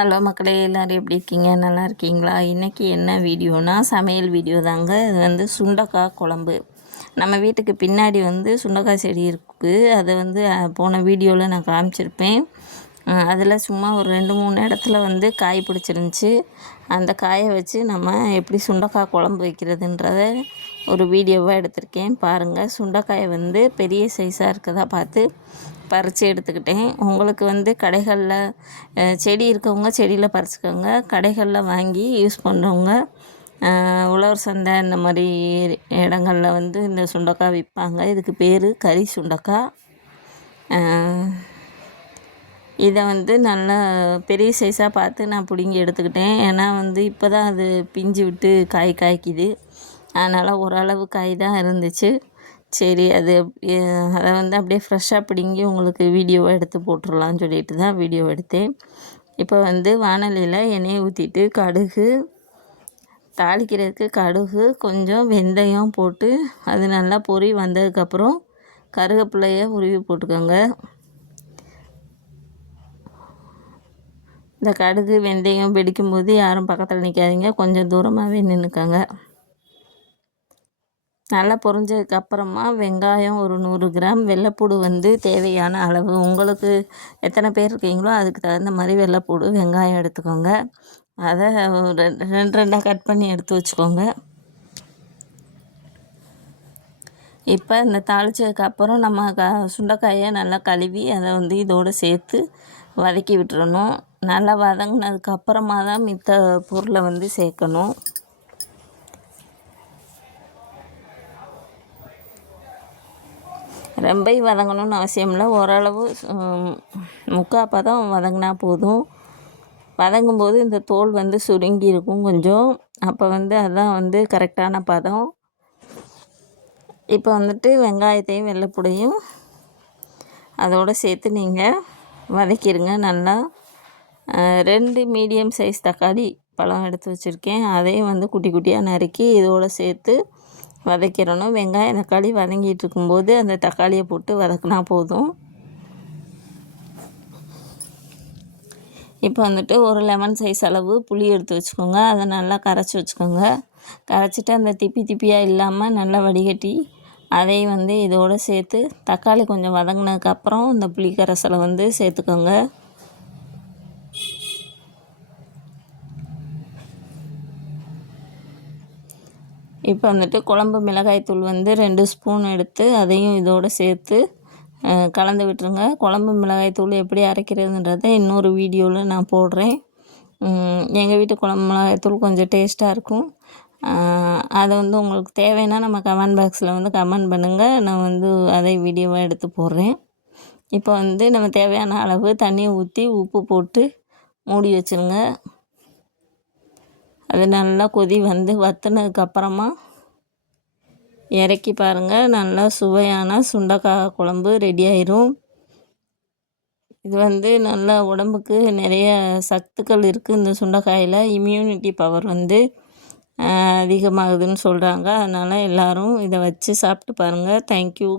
Hello மக்களே, எல்லோரும் எப்படி இருக்கீங்க? நல்லா இருக்கீங்களா? இன்றைக்கி என்ன வீடியோனா சமையல் வீடியோ தாங்க. இது வந்து சுண்டக்காய் குழம்பு. நம்ம வீட்டுக்கு பின்னாடி வந்து சுண்டக்காய் செடி இருக்குது. அதை வந்து போன வீடியோவில் நான் காமிச்சிருப்பேன். அதில் சும்மா ஒரு 2-3 இடத்துல வந்து காய் பிடிச்சிருந்துச்சி. அந்த காயை வச்சு நம்ம எப்படி சுண்டக்காய் குழம்பு வைக்கிறதுன்றத ஒரு வீடியோவாக எடுத்திருக்கேன் பாருங்கள். சுண்டைக்காயை வந்து பெரிய சைஸாக இருக்கதா பார்த்து பறித்து எடுத்துக்கிட்டேன். உங்களுக்கு வந்து கடைகளில் செடி இருக்கவங்க செடியில் பறிச்சுக்கோங்க. கடைகளில் வாங்கி யூஸ் பண்ணுறவங்க உழவர் சந்தை இந்த மாதிரி இடங்களில் வந்து இந்த சுண்டக்காய் விற்பாங்க. இதுக்கு பேர் கறி சுண்டக்காய். இதை வந்து நல்லா பெரிய சைஸாக பார்த்து நான் பிடுங்கி எடுத்துக்கிட்டேன். ஏன்னா வந்து இப்போ தான் அது பிஞ்சு விட்டு காய்க்குது. அதனால் ஓரளவு காய் தான் இருந்துச்சு. சரி, அதை வந்து அப்படியே ஃப்ரெஷ்ஷாக பிடுங்கி உங்களுக்கு வீடியோவாக எடுத்து போட்டுடலான்னு சொல்லிட்டு தான் வீடியோ எடுத்தேன். இப்போ வந்து வானலியில் எண்ணெயை ஊற்றிட்டு கடுகு தாளிக்கிறதுக்கு கடுகு கொஞ்சம் வெந்தயம் போட்டு அது நல்லா பொரி வந்ததுக்கப்புறம் கருவேப்பிலையை உருவி போட்டுக்கோங்க. இந்த கடுகு வெந்தயம் வெடிக்கும்போது யாரும் பக்கத்தில் நிற்காதீங்க, கொஞ்சம் தூரமாகவே நின்றுக்கோங்க. நல்லா பொரிஞ்சதுக்கப்புறமா வெங்காயம் ஒரு 100 கிராம், வெள்ளைப்பூடு வந்து தேவையான அளவு, உங்களுக்கு எத்தனை பேர் இருக்கீங்களோ அதுக்கு தகுந்த மாதிரி வெள்ளைப்பூடு வெங்காயம் எடுத்துக்கோங்க. அதை 2 கட் பண்ணி எடுத்து வச்சுக்கோங்க. இப்போ இந்த தாளித்ததுக்கப்புறம் நம்ம சுண்டைக்காயை நல்லா கழுவி அதை வந்து இதோடு சேர்த்து வதக்கி விட்டுறணும். நல்லா வதங்கினதுக்கப்புறமா தான் மித்த பொருளை வந்து சேர்க்கணும். ரொம்ப வதங்கணும்னு அவசியம் இல்லை, ஓரளவு முக்கால் பதம் வதங்கினா போதும். வதங்கும்போது இந்த தோல் வந்து சுருங்கி இருக்கும் கொஞ்சம், அப்போ வந்து அதுதான் வந்து கரெக்டான பதம். இப்போ வந்துட்டு வெங்காயத்தையும் வெள்ளைப்பூடையும் அதோடு சேர்த்து நீங்கள் வதக்கிடுங்க நல்லா. 2 மீடியம் சைஸ் தக்காளி பழம் எடுத்து வச்சுருக்கேன். அதையும் வந்து குட்டி குட்டியாக நறுக்கி இதோடு சேர்த்து வதக்கிடணும். வெங்காயம் தக்காளி வதங்கிட்டு இருக்கும்போது அந்த தக்காளியை போட்டு வதக்கினா போதும். இப்போ வந்துட்டு ஒரு லெமன் சைஸ் அளவு புளி எடுத்து வச்சுக்கோங்க. அதை நல்லா கரைச்சி வச்சுக்கோங்க. கரைச்சிட்டு அந்த திப்பியாக இல்லாமல் நல்லா வடிகட்டி அதையும் வந்து இதோடு சேர்த்து தக்காளி கொஞ்சம் வதங்கினதுக்கப்புறம் இந்த புளி கரைசலை வந்து சேர்த்துக்கோங்க. இப்போ வந்துட்டு குழம்பு மிளகாய்த்தூள் வந்து 2 ஸ்பூன் எடுத்து அதையும் இதோடு சேர்த்து கலந்து விட்டுருங்க. குழம்பு மிளகாய்த்தூள் எப்படி அரைக்கிறதுன்றதை இன்னொரு வீடியோவில் நான் போடுறேன். எங்கள் வீட்டு குழம்பு மிளகாய்த்தூள் கொஞ்சம் டேஸ்ட்டாக இருக்கும். அதை வந்து உங்களுக்கு தேவைன்னா நம்ம கமெண்ட் பாக்ஸில் வந்து கமெண்ட் பண்ணுங்கள். நான் வந்து அதை வீடியோவாக எடுத்து போடுறேன். இப்போ வந்து நம்ம தேவையான அளவு தண்ணியை ஊற்றி உப்பு போட்டு மூடி வச்சுருங்க. அது நல்லா கொதி வந்து வற்றினதுக்கப்புறமா இறக்கி பாருங்கள். நல்லா சுவையான சுண்டைக்காய் குழம்பு ரெடி ஆயிரும். இது வந்து நல்லா உடம்புக்கு நிறைய சத்துக்கள் இருக்குது. இந்த சுண்டைக்காயில் இம்யூனிட்டி பவர் வந்து அதிகமாகுதுன்னு சொல்கிறாங்க. அதனால் எல்லோரும் இதை வச்சு சாப்பிட்டு பாருங்கள். தேங்க்யூ.